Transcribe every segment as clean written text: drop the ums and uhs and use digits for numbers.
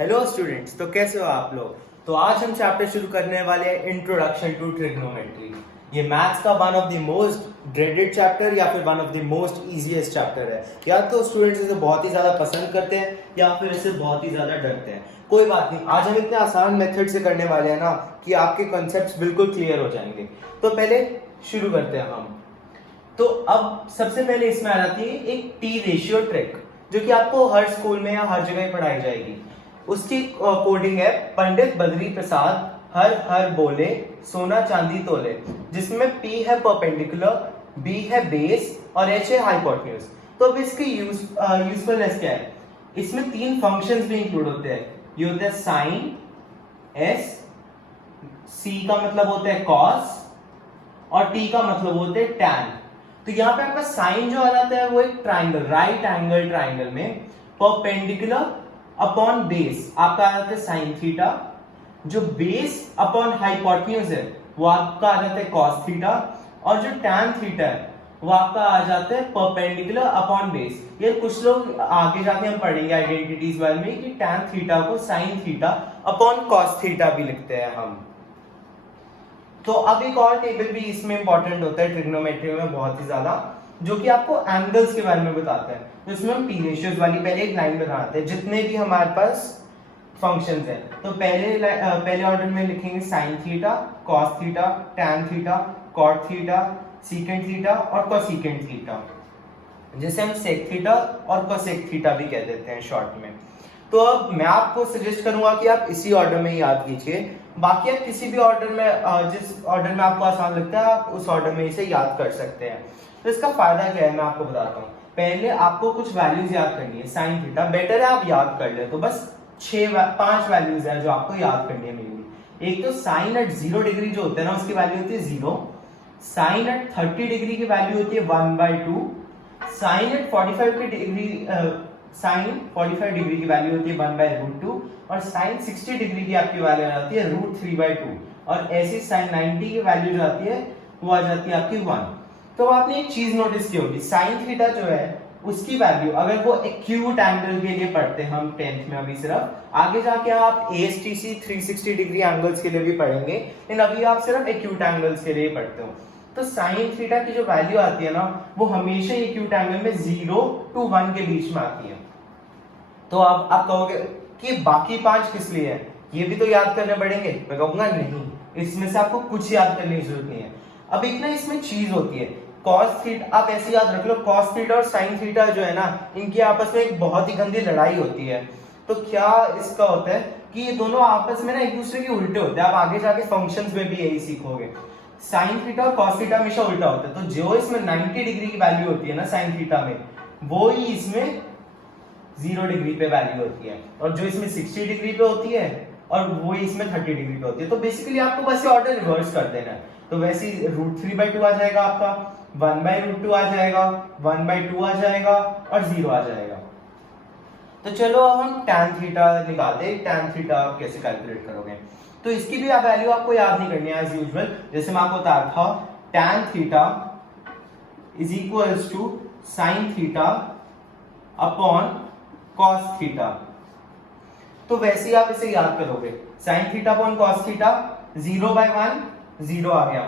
Hello students, तो कैसे हो आप लोग। तो आज हम चैप्टर शुरू करने वाले हैं इंट्रोडक्शन टू ट्रिग्नोमेट्री। ये मैथ्स का one of the most dreaded chapter या फिर one of the most easiest chapter है। या तो स्टूडेंट्स इसे बहुत ही ज्यादा पसंद करते हैं या फिर इससे बहुत ही ज्यादा डरते हैं। कोई बात नहीं, आज हम इतने आसान मेथड से करने वाले हैं ना कि आपके कॉन्सेप्ट्स बिल्कुल क्लियर हो जाएंगे। तो पहले शुरू करते हैं हम। तो अब सबसे पहले इसमें आ जाती है एक टी रेशियो ट्रिक, जो कि आपको हर स्कूल में या हर जगह पढ़ाई जाएगी। उसकी कोडिंग है पंडित बद्री प्रसाद हर हर बोले सोना चांदी तोले, जिसमें P है परपेंडिकुलर, B है बेस और H है हाइपोटेन्यूज। तो अब इसकी यूजफुलनेस क्या है। इसमें तीन फंक्शंस भी इंक्लूड होते हैं। ये होते हैं साइन, S, C का मतलब होता है कॉस और T का मतलब होता है टैन। तो यहाँ पे आपका साइन जो आ जाता है वो एक ट्राइंगल, राइट एंगल ट्राइंगल में परपेंडिकुलर अपॉन बेस आपका आ जाता है साइन थीटा। जो बेस अपॉन हाइपोटेन्यूज है वो आपका आ जाता है कॉस थीटा, और जो टैन थीटा है वो आपका आ जाता है परपेंडिकुलर अपॉन बेस। ये कुछ लोग आगे जाके हम पढ़ेंगे आइडेंटिटीज वाले में कि टैन थीटा को sign theta upon cos theta भी लिखते हैं हम। तो अब एक और टेबल भी इसमें इंपॉर्टेंट होता है ट्रिग्नोमेट्री में बहुत ही ज्यादा, जो कि आपको एंगल्स के बारे में बताता है। तो इसमें हम टी रेशियोज वाली पहले एक लाइन बनाते हैं जितने भी हमारे पास फंक्शंस हैं। तो पहले ऑर्डर में लिखेंगे sine theta, cos theta, tan theta, cot theta, secant theta और कोसेकेंट थीटा, जिसे हम सेक थीटा और कोसेक थीटा भी कह देते हैं शॉर्ट में। तो अब मैं आपको सजेस्ट करूंगा कि आप इसी ऑर्डर में याद कीजिए। बाकी आप किसी भी ऑर्डर में, जिस ऑर्डर में आपको आसान लगता है आप उस ऑर्डर में इसे याद कर सकते हैं। तो इसका फायदा क्या है मैं आपको बताता हूँ। पहले आपको कुछ वैल्यूज याद करनी है। साइन थीटा बेटर है आप याद कर ले, तो बस 5 वैल्यूज है जो आपको याद करनी है मेनली। एक तो साइन एट 0 डिग्री जो होता है ना उसकी वैल्यू होती है 0। साइन एट 30 डिग्री की वैल्यू होती है 1/2। Sine at 45 degree sine 45 degree की वैल्यू होती है 1/√2, और साइन 60 डिग्री की आपकी वैल्यू आ जाती है √3/2, और ऐसी साइन 90 की वैल्यू जो आती है वो आ जाती है आपकी 1। तो आपने एक चीज नोटिस की होगी, साइन थीटा जो है उसकी वैल्यू अगर वो एक्यूट एंगल के लिए पढ़ते हैं हम 10th में, अभी सिर्फ आगे जाके आप ASTC 360 डिग्री एंगल्स के लिए भी पढ़ेंगे, लेकिन अभी आप सिर्फ एक्यूट एंगल्स के लिए पढ़ते हो। तो साइन थीटा की जो वैल्यू आती है ना वो हमेशा एक्यूट एंगल में 0 to 1 के बीच में आती है। तो अब आप कहोगे कि बाकी 5 किस लिए है, ये भी तो याद करने पड़ेंगे। मैं कहूंगा नहीं, इसमें से आपको कुछ याद करने की जरूरत नहीं है। अब एक ना इसमें चीज होती है कॉस थीटा, आप ऐसे याद रख लो कॉस थीटा और साइन थीटा जो है ना इनकी आपस में एक बहुत ही गंदी लड़ाई होती है। तो क्या इसका होता है कि ये दोनों आपस में ना एक दूसरे के उल्टे होते हैं। आप आगे जाके फंक्शंस में भी यही सीखोगे। साइन थीटा और कॉस थीटा हमेशा उल्टा होता है। तो जो इसमें 90 डिग्री की वैल्यू होती है ना साइन थीटा में, वो ही इसमें 0 डिग्री पे वैल्यू होती है, और जो इसमें 60 डिग्री पे होती है और वो इसमें 30 डिग्री पे होती है। तो बेसिकली आपको बस ये ऑर्डर रिवर्स कर देना है। तो वैसे ही √3/2 आ जाएगा आपका, 1/√2 आ जाएगा, 1/2 आ जाएगा और 0 आ जाएगा। तो चलो अब हम tan थीटा निकालते हैं। tan थीटा आप कैसे कैलकुलेट करोगे, तो इसकी भी आप वैल्यू आपको याद नहीं करनी है एज यूजुअल। जैसे मैं आपको बता रहा था tan theta is equals to sine theta upon cos theta. तो वैसे ही आप इसे याद करोगे, sine theta upon cos theta 0/1 0 आ गया,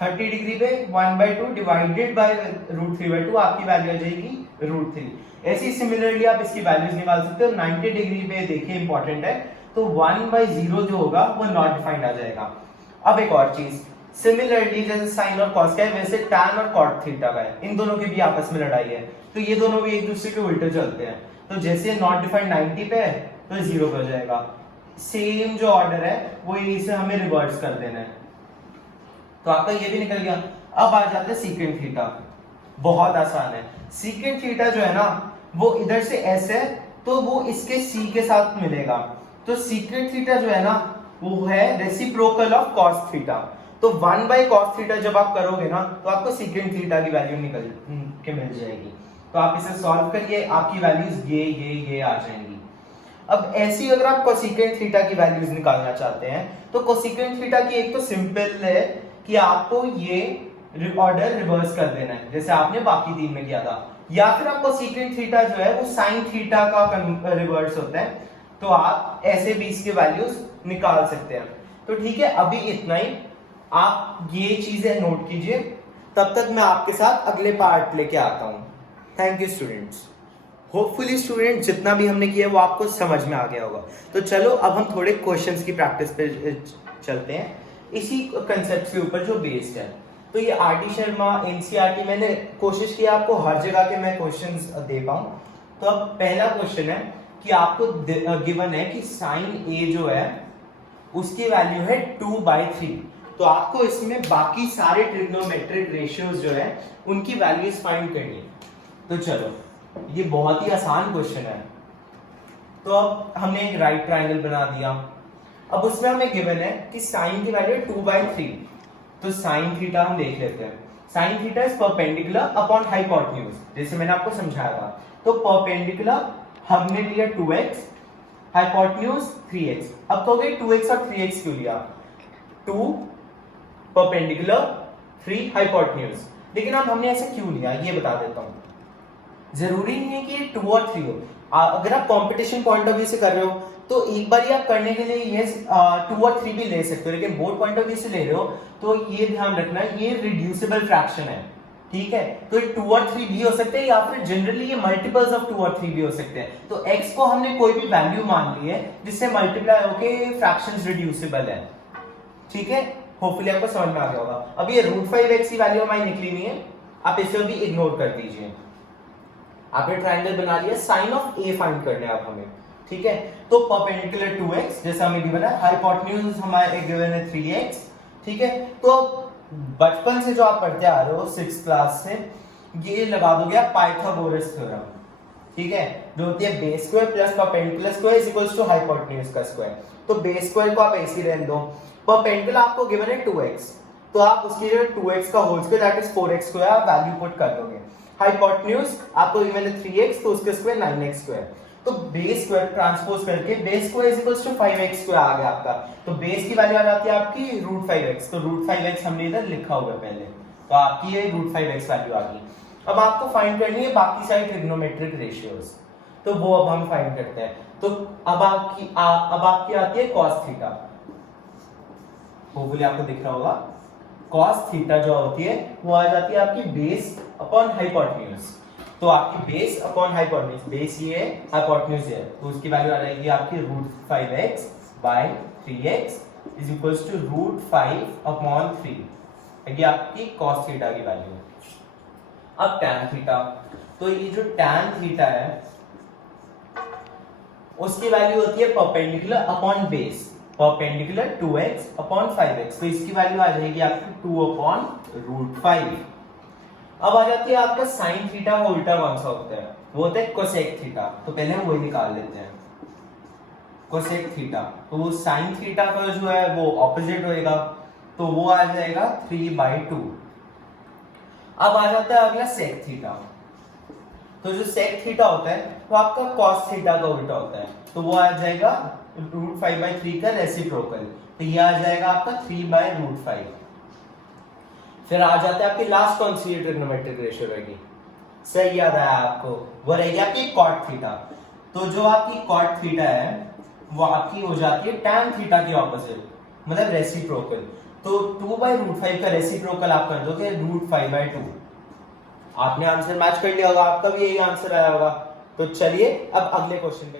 30 डिग्री पे 1/2 डिवाइडेड बाय √3/2 आपकी वैल्यू आ जाएगी √3। ऐसे ही सिमिलरली आप इसकी वैल्यूज निकाल सकते हो। 90 डिग्री पे देखिए इंपॉर्टेंट है, तो 1/0 जो होगा वो नॉट डिफाइंड आ जाएगा। अब एक और चीज, सिमिलरली जैसे साइन और कॉस का है वैसे टैन और कॉट थीटा का है, इन दोनों की भी आपस में लड़ाई है। तो ये दोनों भी एक दूसरे के उल्टे चलते हैं। तो जैसे नॉट डिफाइंड 90 पे है तो 0 पे हो जाएगा। सेम जो ऑर्डर है वो इसे हमें रिवर्स कर देना है। तो आपका ये भी निकल गया। अब आ जाता है सीकेंट थीटा, बहुत आसान है। सीकेंट थीटा जो है ना वो इधर से S है तो वो इसके C के साथ मिलेगा। तो सीकेंट थीटा जो है ना वो है रेसिप्रोकल ऑफ कॉस थीटा। तो 1/cos थीटा जब आप करोगे ना तो आपको सीकेंट थीटा की वैल्यू निकल के मिल जाएगी। तो आप इसे सॉल्व करिए, आपकी वैल्यूज ये आ जाएंगी। अब ऐसी अगर आप कोसेकेंट थीटा की वैल्यूज निकालना चाहते हैं तो कोसेकेंट थीटा की एक तो सिंपल है कि आपको ये ऑर्डर रिवर्स कर देना है जैसे आपने बाकी 3 में किया था, या फिर आपको सीकेंट थीटा जो है वो साइन थीटा का रिवर्स होता है। तो आप ऐसे भी इसके वैल्यूज निकाल सकते हैं। तो ठीक है, अभी इतना ही, आप ये चीजें नोट कीजिए, तब तक मैं आपके साथ अगले पार्ट लेके आता हूँ। Thank you students. Hopefully student जितना भी हमने किया वो आपको समझ में आ गया होगा। तो चलो अब हम थोड़े क्वेश्चंस की प्रैक्टिस पे चलते हैं, इसी कंसेप्ट के ऊपर जो बेस्ड है। तो ये आर.डी. शर्मा, एनसीईआरटी, मैंने कोशिश की आपको हर जगह के मैं क्वेश्चंस दे पाऊं। तो अब पहला क्वेश्चन है कि आपको गिवन है कि साइन ए जो है उसकी वैल्यू है 2/3। तो आपको इसमें बाकी सारे ट्रिग्नोमेट्रिक रेशियोज जो है उनकी वैल्यूज फाइंड करनी है। तो चलो, ये बहुत ही आसान क्वेश्चन है। तो अब हमने एक राइट ट्रायंगल बना दिया। अब उसमें हमें गिवन है कि साइन की वैल्यू 2/3। तो साइन थीटा हम देख लेते हैं। Sine theta is perpendicular upon hypotenuse, जैसे मैंने आपको समझाया था। तो परपेंडिकुलर हमने लिया 2x, हाइपोटेन्यूज 3x। अब कहोगे 2x और 3x क्यों लिया? 2 परपेंडिकुलर, 3 हाइपोटेन्यूज। लेकिन अब हमने ऐसे क्यों लिया ये बता देता हूं। जरूरी नहीं है कि ये 2 और 3 हो। अगर आप कंपटीशन पॉइंट ऑफ व्यू से कर रहे हो तो एक बार ही आप करने के लिए ये 2 और 3 भी ले सकते हो, लेकिन बोर्ड पॉइंट ऑफ व्यू से ले रहे हो तो ये ध्यान रखना ये रिड्यूसिबल फ्रैक्शन है, ठीक है। तो ये 2 और 3 भी हो सकते हैं, या फिर जनरली ये मल्टीपल्स ऑफ 2 और 3 भी हो सकते हैं। तो x को हमने कोई भी वैल्यू मान ली है जिससे मल्टीप्लाई होके फ्रैक्शंस रिड्यूसिबल है, ठीक है। होपफुली आपको समझ में आ गया होगा। अब ये √5x की वैल्यू हमारी निकली नहीं है, आप इसे भी इग्नोर कर दीजिए। आपने ट्रायंगल बना लिया, साइन ऑफ ए फाइंड करना है अब हमें, ठीक है। तो परपेंडिकुलर 2x जैसा हमें गिवन है, हाइपोटेन्यूज हमारे गिवन है 3x, ठीक है। तो बचपन से जो आप पढ़ते आ रहे हो 6th क्लास से, ये लगा दोगे आप पाइथागोरस थ्योरम, ठीक है, जो होती है base square plus perpendicular square is equals to hypotenuse का स्क्वायर। तो बेस स्क्वायर को आप ऐसे ही रहने दो। परपेंडिकुलर आपको गिवन है 2x, तो आप उसकी जगह 2x का whole square that is 4x square आप वैल्यू पुट कर दोगे। हाइपोटेन्यूज आपको गिवन है 3x, तो उसका स्क्वायर 9x स्क्वायर। तो बेस स्क्वायर ट्रांसपोज करके base square is equals to 5x square आ गया आपका। तो बेस की वैल्यू आ जाती है आपकी √5x। तो √5x हमने इधर लिखा हुआ है पहले, तो आपकी ये √5x वैल्यू आ गई। अब आपको फाइंड करनी है बाकी सारी ट्रिग्नोमेट्रिक रेशियोज, तो वो अब हम फाइंड करते हैं। तो अब आपकी आती है cos थीटा, होपफुली आपको दिख रहा होगा। cos थीटा जो होती है वो आ जाती है आपकी बेस अपॉन हाइपोटेन्यूज। तो आपकी बेस अपॉन हाइपोटेन्यूज, बेस ये है, हाइपोटेन्यूज ये है, तो उसकी वैल्यू आ जाएगी आपकी √5x bye 3x is equals to √5/3। ये आपकी cos थीटा की वैल्यू। अब tan थीटा, तो ये जो tan थीटा है उसकी वैल्यू होती है perpendicular upon base, perpendicular 2x upon 5x। तो इसकी वैल्यू आ जाएगी आपकी 2/√5। अब आ जाती है आपका साइन थीटा का उल्टा कौन सा होता है? वो होता है कोसेक थीटा। तो पहले हम वही निकाल लेते हैं, कोसेक थीटा। तो वो साइन थीटा का जो है वो ऑपोजिट होएगा, तो वो आ जाएगा 3/2। अब आ जाता है अगला सेक थीटा। तो जो सेक थीटा होता है वो आपका कॉस थीटा का उल्टा होता है, तो वो आ जाएगा √5/3 का रेसिप्रोकल। तो ये आ जाएगा आपका 3/√5। फिर आ जाता है आपकी लास्ट कौन सी ट्रिग्नोमेट्रिक रेशियो रहेगी? सही याद आया आपको, वो रहेगी आपकी कॉट थीटा। तो जो आपकी कॉट थीटा है वो आपकी हो जाती है टैन थीटा की ऑपोजिट, मतलब रेसिप्रोकल। तो 2/√5 का रेसिप्रोकल आप कर दोगे √5/2। आपने आंसर मैच कर लिया होगा, आपका भी यही आंसर आया होगा। तो चलिए अब अगले क्वेश्चन पे।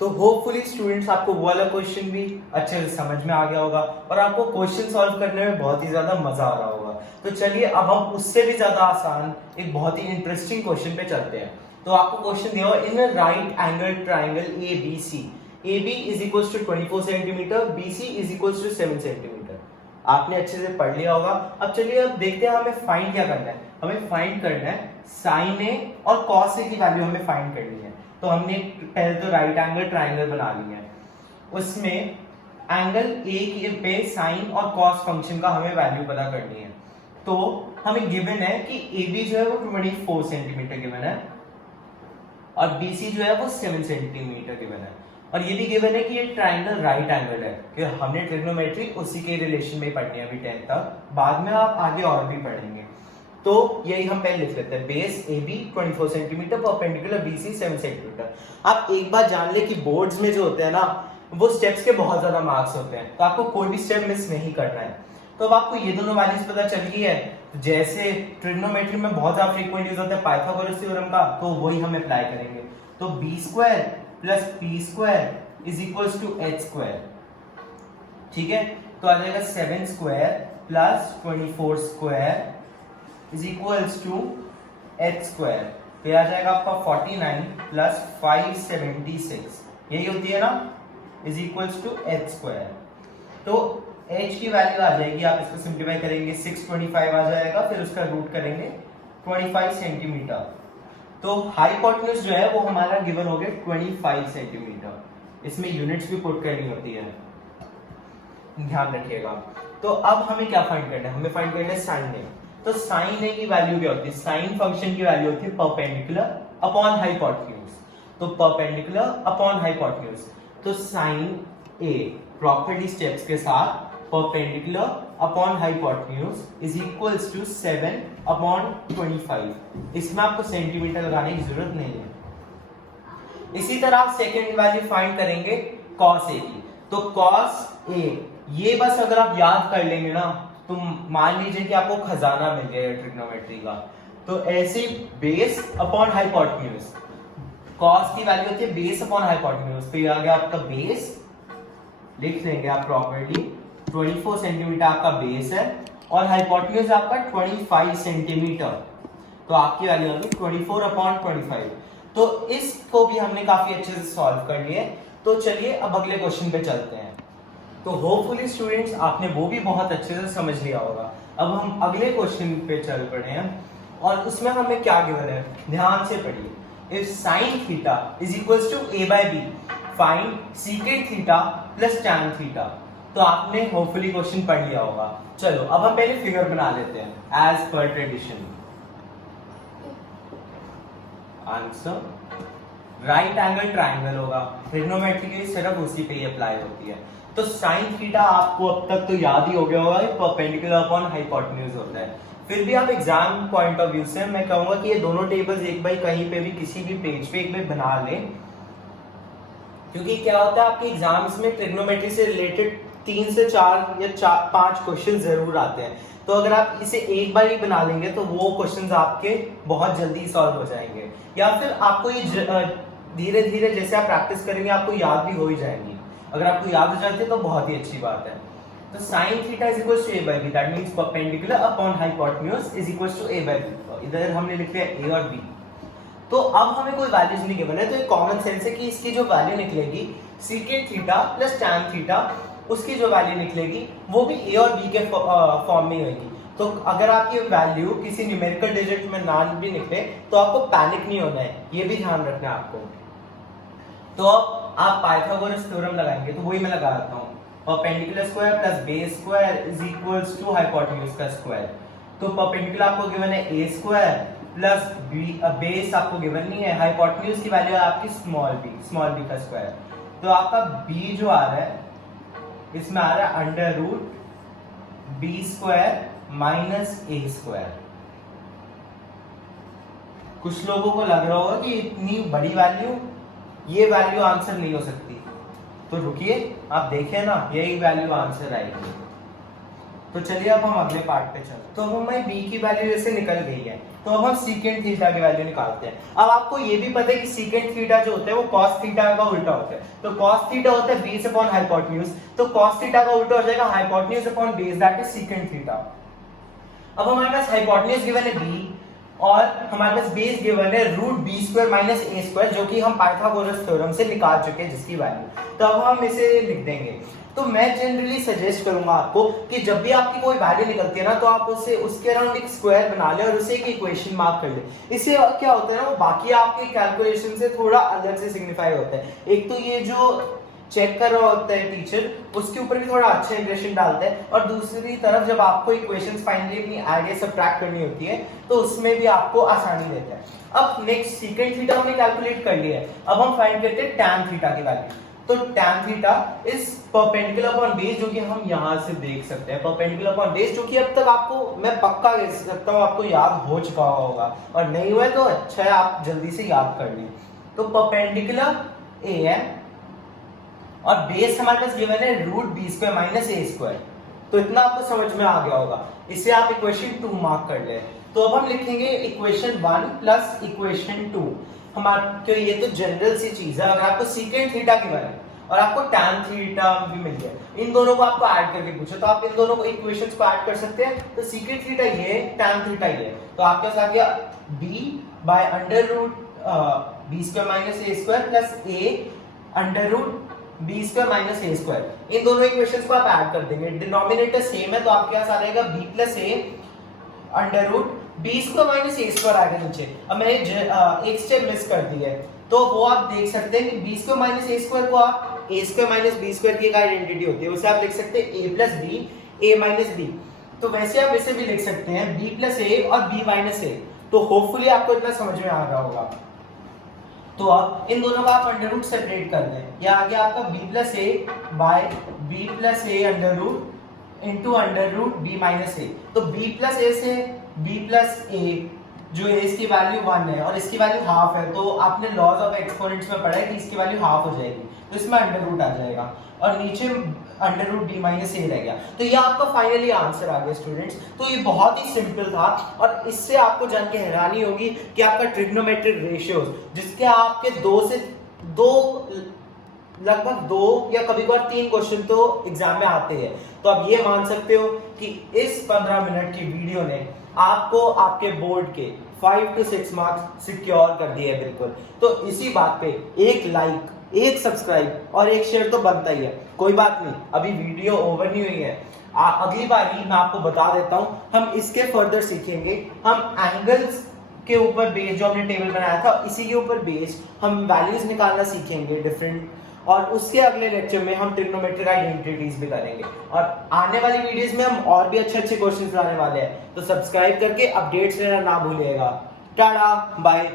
तो होपफुली स्टूडेंट्स आपको वो वाला क्वेश्चन भी अच्छे से समझ में आ गया होगा और आपको क्वेश्चन सॉल्व करने में बहुत ही ज्यादा मजा आ रहा होगा। तो चलिए अब हम उससे भी ज्यादा आसान एक बहुत ही इंटरेस्टिंग क्वेश्चन पे चलते हैं। तो आपको क्वेश्चन दिया हुआ in a right angle triangle ABC, AB is equals to 24 centimetre, BC is equals to 7 centimetre. आपने अच्छे से पढ़ लिया होगा। अब चलिए अब देखते हैं हमें फाइंड क्या करना है। हमें फाइंड करना है साइन ए और कॉस ए की वैल्यू हमें फाइंड करनी है। तो हमने पहले तो राइट एंगल ट्राइंगल बना लिया है, उसमें एंगल ए पे साइन और कॉस फंक्शन का हमें वैल्यू पता करनी है। तो हमें गिवन है कि AB जो है वो 24 सेंटीमीटर गिवन है और BC जो है वो 7 सेंटीमीटर गिवन है, और ये भी गिवन है कि ये ट्राइंगल राइट एंगल है। कि हमने ट्रिग्नोमेट्री उसी के रिलेशन में पढ़नी है अभी 10th तक, बाद में आप आगे और भी पढ़ेंगे। तो यही हम पहले लिख लेते हैं, base A B 24 centimeter, perpendicular B C 7 centimeter. आप एक बात जान ले कि बोर्ड्स में जो होते हैं ना, वो स्टेप्स के बहुत ज्यादा मार्क्स होते हैं, तो आपको कोई भी स्टेप मिस नहीं करना है। तो अब आपको ये दोनों वैल्यूज पता चल गई है। जैसे ट्रिग्नोमेट्री में बहुत ज्यादा फ्रीक्वेंट यूज होता है पाइथागोरस थ्योरम का, तो वही हम अप्लाई करेंगे। तो B square plus P square is equals to H square, ठीक है। तो आ जाएगा 7 square plus 24 square is equals to H square. तो आ जाएगा आपका 49 प्लस 576, यही होती है ना, is equals to H square. तो h की वैल्यू आ जाएगी, आप इसको सिंप्लीफाई करेंगे 625 आ जाएगा, फिर उसका रूट करेंगे 25 सेंटीमीटर। तो हाइपोटेन्यूज जो है वो हमारा गिवन हो गया 25 सेंटीमीटर। इसमें यूनिट्स भी पुट करनी होती है, ध्यान रखिएगा। तो अब हमें क्या फाइंड करना है, हमें फाइंड करना है साइन ए। तो साइन ए की वैल्यू क्या होती है, साइन फंक्शन की वैल्यू होती है परपेंडिकुलर अपॉन हाइपोटेन्यूज। तो परपेंडिकुलर अपॉन हाइपोटेन्यूज, तो साइन ए प्रॉपर्टी स्टेप्स के साथ perpendicular upon hypotenuse is equals to 7 upon 25। इसमें आपको सेंटीमीटर लगाने की जरूरत नहीं है। इसी तरह आप सेकेंड वैल्यू फाइंड करेंगे कॉस ए की। तो कॉस ए, ये बस अगर आप याद कर लेंगे ना, तो मान लीजिए कि आपको खजाना मिल गया ट्रिग्नोमेट्री का। तो ऐसे बेस अपॉन हाइपोटेन्यूज, कॉस की वैल्यू होती है बेस अपॉन हाइपोटेन्यूज। तो ये आ गया आपका बेस, लिख लेंगे आप प्रॉपर्टी, 24 सेंटीमीटर आपका बेस है और हाइपोटेन्यूज आपका 25 सेंटीमीटर। तो आपकी वैल्यू होगी 24 अपॉन 25। तो इसको भी हमने काफी अच्छे से सॉल्व कर लिए। तो चलिए अब अगले क्वेश्चन पे चलते हैं। तो होपफुली स्टूडेंट्स आपने वो भी बहुत अच्छे से समझ लिया होगा। अब हम अगले क्वेश्चन पे चल पड़े हैं और उसमें हमें क्या गिवन है, ध्यान से पढ़िए। If sin theta is equals to a by b, find secant theta plus tan theta. तो आपने होपफुली क्वेश्चन पढ़ लिया होगा। चलो अब हम पहले फिगर बना लेते हैं as per tradition. Answer right angle triangle होगा, ट्रिग्नोमेट्री की सिर्फ उसी पे ही अप्लाई होती है। तो साइन थीटा आपको अब तक तो याद ही हो गया होगा, परपेंडिकुलर अपॉन हाइपोटेन्यूज होता है। फिर भी आप एग्जाम पॉइंट ऑफ व्यू से मैं कहूंगा कि ये दोनों टेबल्स एक बार कहीं पे भी किसी भी पेज पे एक बार बना लें, क्योंकि क्या होता है आपके एग्जाम्स में ट्रिग्नोमेट्री से रिलेटेड 3 से 4 या 5 क्वेश्चन जरूर आते हैं। तो अगर आप इसे एक बार ही बना लेंगे तो वो क्वेश्चंस आपके बहुत जल्दी सॉल्व हो जाएंगे, या फिर आपको ये धीरे धीरे जैसे आप प्रैक्टिस करेंगे आपको याद भी हो ही जाएंगी। अगर आपको याद हो जाती है तो बहुत ही अच्छी बात है। तो sin theta is equals to a by b, that means perpendicular upon hypotenuse is equals to a by b। इधर हमने लिख लिया a और b। तो अब हमें कोई वैल्यूज नहीं गिवन है, तो एक कॉमन सेंस है कि इसकी जो वैल्यू निकलेगी secant theta plus tan theta, उसकी जो वैल्यू निकलेगी वो भी a और b के फॉर्म में होगी। तो अगर आपकी वैल्यू किसी न्यूमेरिकल डिजिट में ना भी निकले तो आपको पैनिक नहीं होना है, ये भी ध्यान रखना है आपको। तो अब आप पाइथागोरस थ्योरम लगाएंगे, तो वही मैं लगा देता हूँ, perpendicular square plus base square is equals to hypotenuse का स्क्वायर। तो परपेंडिकुलर आपको गिवन है a स्क्वायर प्लस बेस आपको गिवन नहीं है, हाइपोटेन्यूज की वैल्यू है आपकी स्मॉल b का स्क्वायर। तो आपका b जो आ रहा है इसमें आ रहा है under root b square minus a square. कुछ लोगों को लग रहा होगा कि इतनी बड़ी वैल्यू, ये वैल्यू आंसर नहीं हो सकती, तो रुकिए आप देखें ना, यही वैल्यू आंसर आएगी। तो चलिए अब हम अगले पार्ट पे चलते। तो अब हमारी b की वैल्यू जैसे निकल गई है, तो अब हम secant थीटा की वैल्यू निकालते हैं। अब आपको ये भी पता है कि secant थीटा जो होता है वो cos थीटा का उल्टा होता है। तो cos थीटा होता है बेस अपॉन हाइपोटेन्यूज, तो cos थीटा का उल्टा हो जाएगा hypotenuse upon base, that is secant theta. अब हमारे पास हाइपोटेन्यूज गिवन है b और हमारे पास बेस गिवन है रूट बी स्क्वायर माइनस ए स्क्वायर, जो कि हम पाइथागोरस थ्योरम से निकाल चुके हैं जिसकी वैल्यू। तो अब हम इसे लिख देंगे। तो मैं जनरली सजेस्ट करूंगा आपको कि जब भी आपकी कोई वैल्यू निकलती है ना, तो आप उसे उसके अराउंड एक स्क्वायर बना ले और उसे एक इक्वेशन मार्क कर ले। इससे क्या होता है ना, वो बाकी आपके कैलकुलेशन से थोड़ा अलग से सिग्निफाई होता है। एक तो ये जो चेक कर रहा होता है टीचर, उसके ऊपर भी थोड़ा अच्छा इंप्रेशन डालता है, और दूसरी तरफ जब आपको इक्वेशंस फाइनली अपनी आगे सब्ट्रैक्ट करनी होती है तो उसमें भी आपको आसानी देता है। अब नेक्स्ट secant थीटा हमने कैलकुलेट कर लिया है, अब हम फाइंड करते हैं tan थीटा की वैल्यू। तो tan theta is perpendicular upon base, जो कि हम यहां से देख सकते हैं, परपेंडिकुलर अपॉन बेस, जो कि अब तक आपको मैं पक्का कह सकता हूं आपको याद हो चुका होगा, और नहीं हुआ तो अच्छा है आप जल्दी से याद कर लें। तो परपेंडिकुलर ए है और बेस हमारे पास गिवन है √b² माइनस a²। तो इतना आपको समझ में आ गया होगा, इसे आप इक्वेशन 2 मार्क कर ले। तो अब हम लिखेंगे इक्वेशन 1 प्लस इक्वेशन 2। हमारे ये तो जनरल सी चीज है, अगर आपको सीकेंट थीटा गिवन है और आपको tan थीटा भी मिल गया, इन दोनों को आपको ऐड करके पूछो तो आप इन दोनों को इक्वेशंस को ऐड कर सकते हैं। तो सीकेंट थीटा ये, tan थीटा ये, तो आपके पास आ गया b by √b² minus a² plus a √b² minus a²। इन दोनों इक्वेशंस को आप ऐड कर देंगे, डिनोमिनेटर सेम है तो आपके पास आ जाएगा b plus a √b² minus a² आएगा नीचे। अब मैंने एक स्टेप मिस कर दी है, तो वो आप देख सकते हैं कि b² माइनस a² को आप a² माइनस b² की एक आइडेंटिटी होती है, उसे आप लिख सकते हैं a plus b, a minus b। तो वैसे आप इसे भी लिख सकते हैं b प्लस a और b माइनस a। तो होपफुली आपको इतना समझ में आ रहा होगा। तो अब इन दोनों का आप अंडर रूट सेपरेट कर दें, यह आ गया आपका b plus a by b plus a under root into under root b minus a। तो b प्लस a से b प्लस a, जो है इसकी वैल्यू 1 है और इसकी वैल्यू हाफ है, तो आपने लॉज ऑफ एक्सपोनेंट्स में पढ़ा है कि इसकी वैल्यू हाफ हो जाएगी, तो इसमें अंडर रूट आ जाएगा और नीचे under root b minus a रह गया। तो ये आपका फाइनली आंसर आ गया स्टूडेंट्स। तो ये बहुत ही सिंपल था और इससे आपको जान के हैरानी होगी कि आपका ट्रिग्नोमेट्रिक रेशियोज, जिसके आपके लगभग दो या कभी कभार 3 क्वेश्चन तो एग्जाम में आते हैं। तो आप ये मान सकते हो कि इस 15 मिनट की वीडियो ने आपको आपके बोर्ड के 5 to 6 मार्क्स सिक्योर कर दिए हैं बिल्कुल। तो इसी बात पे एक लाइक, एक सब्सक्राइब और एक शेयर तो बनता ही है। कोई बात नहीं, अभी वीडियो ओवर नहीं हुई है, अगली बार ही मैं आपको बता देता हूं, हम इसके फर्दर सीखेंगे। हम एंगल्स के ऊपर बेस, जो हमने टेबल बनाया था इसी के ऊपर बेस हम वैल्यूज निकालना सीखेंगे डिफरेंट, और उसके अगले लेक्चर में हम ट्रिग्नोमेट्रिक आइडेंटिटीज भी करेंगे। और आने वाली वीडियोस में हम और भी अच्छे अच्छे क्वेश्चंस लाने वाले हैं, तो सब्सक्राइब करके अपडेट्स लेना ना भूलिएगा। Tata bye.